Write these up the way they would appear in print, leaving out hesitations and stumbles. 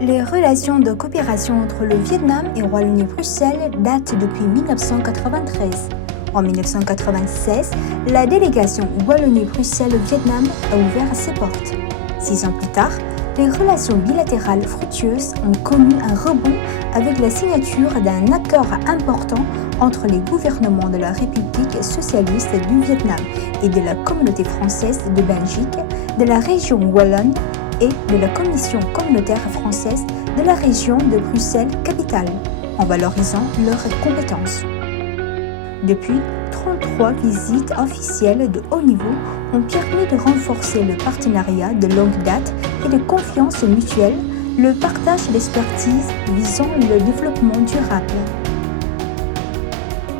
Les relations de coopération entre le Vietnam et Wallonie-Bruxelles datent depuis 1993. En 1996, la délégation Wallonie-Bruxelles-Vietnam a ouvert ses portes. 6 ans plus tard, les relations bilatérales fructueuses ont connu un rebond avec la signature d'un accord important entre les gouvernements de la République socialiste du Vietnam et de la communauté française de Belgique, de la région wallonne et de la Commission communautaire française de la région de Bruxelles-Capitale, en valorisant leurs compétences. Depuis, 33 visites officielles de haut niveau ont permis de renforcer le partenariat de longue date et de confiance mutuelle, le partage d'expertise visant le développement durable.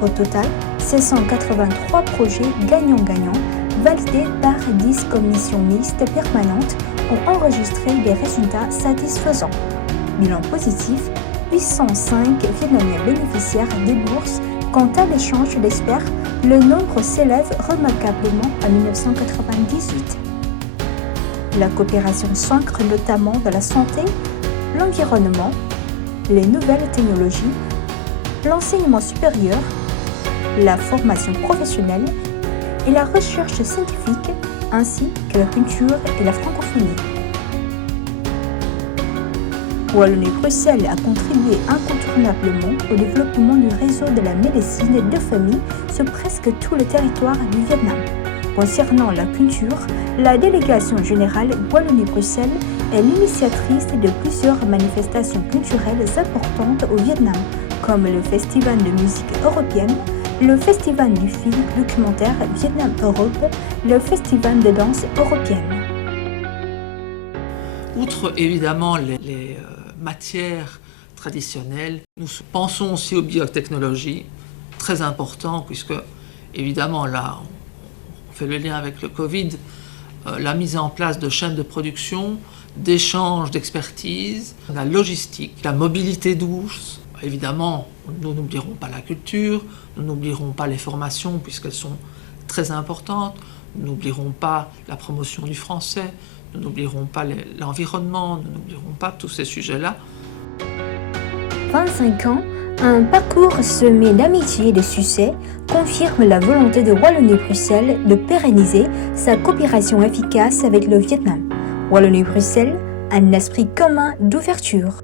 Au total, 683 projets gagnants-gagnants validés par 10 commissions mixtes permanentes ont enregistré des résultats satisfaisants. Bilan positif, 805 Vietnamiens bénéficiaires des bourses. Quant à l'échange d'experts, le nombre s'élève remarquablement à 1998. La coopération s'ancre notamment dans la santé, l'environnement, les nouvelles technologies, l'enseignement supérieur, la formation professionnelle et la recherche scientifique, ainsi que la culture et la francophonie. Wallonie-Bruxelles a contribué incontournablement au développement du réseau de la médecine de famille sur presque tout le territoire du Vietnam. Concernant la culture, la délégation générale Wallonie-Bruxelles est l'initiatrice de plusieurs manifestations culturelles importantes au Vietnam, comme le Festival de musique européenne, le Festival du film documentaire Vietnam-Europe, le Festival de danse européenne. Outre évidemment les matières traditionnelles, nous pensons aussi aux biotechnologies, très important puisque évidemment là on fait le lien avec le Covid, la mise en place de chaînes de production, d'échanges d'expertise, la logistique, la mobilité douce. Évidemment, nous n'oublierons pas la culture, nous n'oublierons pas les formations puisqu'elles sont très importantes, nous n'oublierons pas la promotion du français, nous n'oublierons pas l'environnement, nous n'oublierons pas tous ces sujets-là. 25 ans, un parcours semé d'amitié et de succès confirme la volonté de Wallonie-Bruxelles de pérenniser sa coopération efficace avec le Vietnam. Wallonie-Bruxelles, un esprit commun d'ouverture.